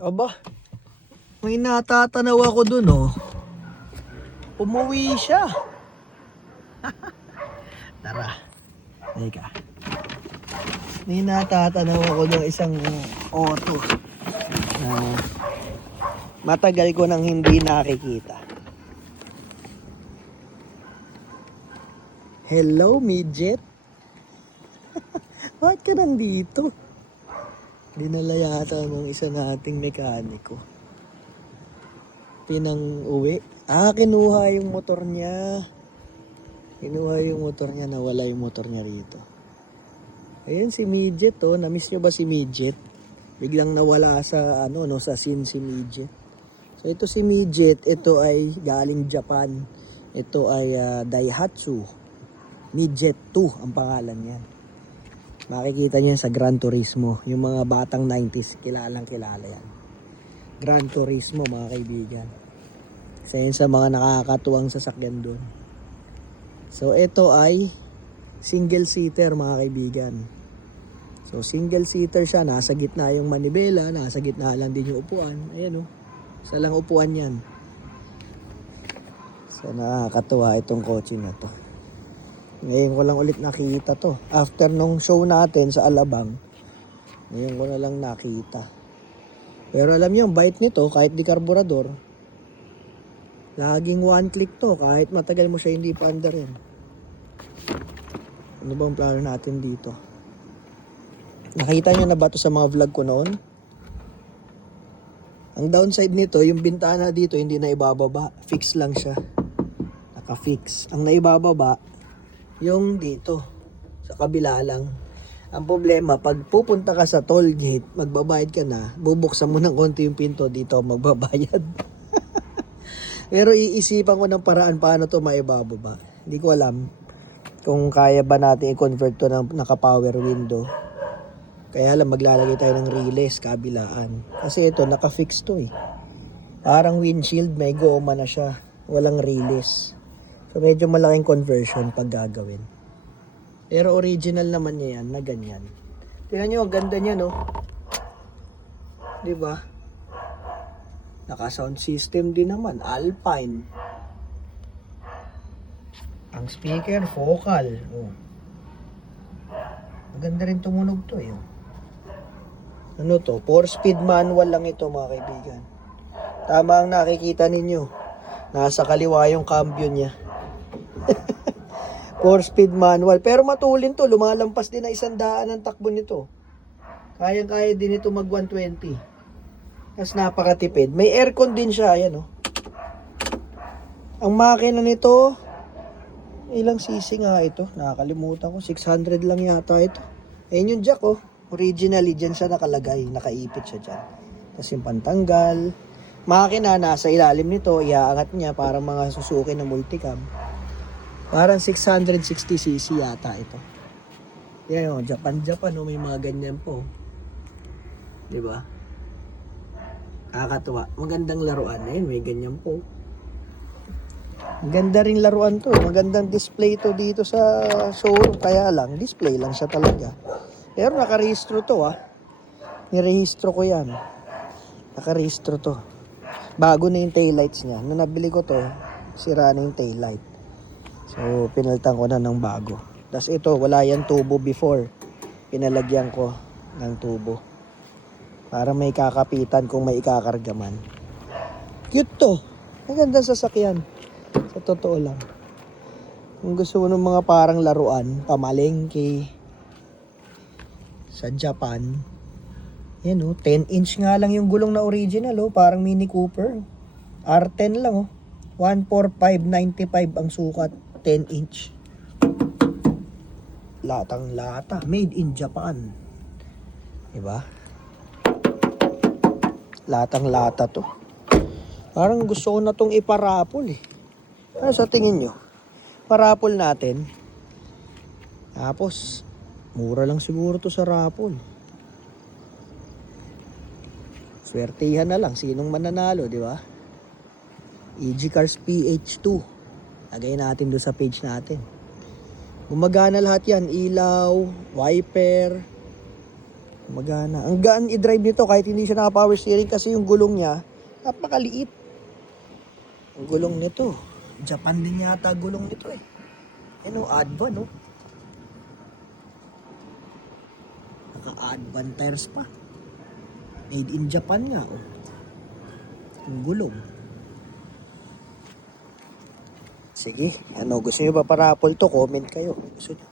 Aba, may natatanaw ako dun oh. Umuwi siya. Tara. Teka. May natatanaw ako ng isang auto na matagal ko nang hindi nakikita. Hello, midget. Bakit ka nandito? Dinala yata ng isa nating mekaniko. Pinang-uwi. Kinuha yung motor niya. Kinuha yung motor niya, nawala yung motor niya rito. Ayun si Midget oh. Na-miss nyo ba si Midget? Biglang nawala sa sa scene si Midget. So ito si Midget, ito ay galing Japan. Ito ay Daihatsu Midget 2 ang pangalan niyan. Makikita niyo sa Gran Turismo. Yung mga batang 90s, kilalang kilala yan. Gran Turismo mga kaibigan. Isa yun sa mga nakakatuwang sasakyan doon. So ito ay single seater mga kaibigan. So single seater siya, nasa gitna yung manibela, nasa gitna lang din yung upuan. Ayan o, isa lang upuan yan. So nakakatuwa itong kotse na to. Ngayon ko lang ulit nakita to. After nung show natin sa Alabang, ngayon ko na lang nakita. Pero alam niyo, ang bait nito, kahit di karburador, laging one click to, kahit matagal mo siya hindi pa under yan. Ano bang plano natin dito? Nakita niyo na ba to sa mga vlog ko noon? Ang downside nito, yung bintana dito hindi na ibababa. Fix lang siya. Naka-fix. Ang naibababa, yung dito, sa kabila lang. Ang problema, pag pupunta ka sa toll gate, magbabayad ka na, bubuksan mo ng konti yung pinto, dito magbabayad. Pero iisipan ko ng paraan paano to maibababa. Hindi ko alam kung kaya ba natin i-convert to ng naka-power window. Kaya lang maglalagay tayo ng relays kabilaan. Kasi ito, naka-fix to eh. Parang windshield, may goma na siya. Walang relays. So medyo malaking conversion pag gagawin. Pero original naman niya yan na ganyan. Tingnan nyo, ang ganda niya no. Diba? Naka-sound system din naman. Alpine. Ang speaker, vocal. Oh. Maganda rin tumunog to eh. Ano to? 4-speed manual lang ito mga kaibigan. Tama ang nakikita ninyo. Nasa kaliwa yung cambio niya. 4-speed manual. Pero matulin to. Lumalampas din na 100 ang takbo nito. Kayang-kaya din ito mag 120. Tapos napakatipid. May aircon din siya. Ayan, oh. Ang makina nito, ilang cc nga ito? Nakakalimutan ko. 600 lang yata ito. Ayan yung jack, oh. Originally, dyan siya nakalagay. Nakaipit siya dyan. Tapos yung pantanggal. Makina, nasa ilalim nito. Iaangat niya para mga Suzuki na multicam. Parang 660cc yata ito. Yan o, Japan, oh, may mga ganyan po. Diba? Kakatuwa. Magandang laruan. Ayun, may ganyan po. Maganda rin laruan to. Magandang display to dito sa showroom. Kaya lang, display lang siya talaga. Pero nakarehistro to nirehistro ko yan. Nakarehistro to. Bago na yung taillights niya. Nung nabili ko to, sira na yung taillight. So, pinalitan ko na ng bago. Tapos ito, wala yan tubo before. Pinalagyan ko ng tubo. Para may kakapitan kung may ikakarga man. Cute to. Magandang sasakyan. Sa totoo lang. Kung gusto mo ng mga parang laruan, pamalengke, sa Japan, yan 10-inch nga lang yung gulong na original parang Mini Cooper. R10 lang 145.95 ang sukat. 10-inch. Latang lata. Made in Japan. Diba? Latang lata to. Parang gusto ko na tong iparapol eh. Ano sa tingin nyo? Parapol natin. Tapos, mura lang siguro to sa rapol. Swertihan na lang. Sinong mananalo, di ba? EG Cars PH2. Lagay natin doon sa page natin. Gumagana lahat yan. Ilaw, wiper, Magana. Ang gaan i-drive nito kahit hindi siya naka-power steering kasi yung gulong niya, napakaliit. Ang gulong nito. Japan din yata gulong nito eh. Ano, Advan, no? Naka-Advan tires pa. Made in Japan nga, oh. Yung gulong. Sige, ano, gusto nyo ba para Apple to? Comment kayo. Gusto nyo.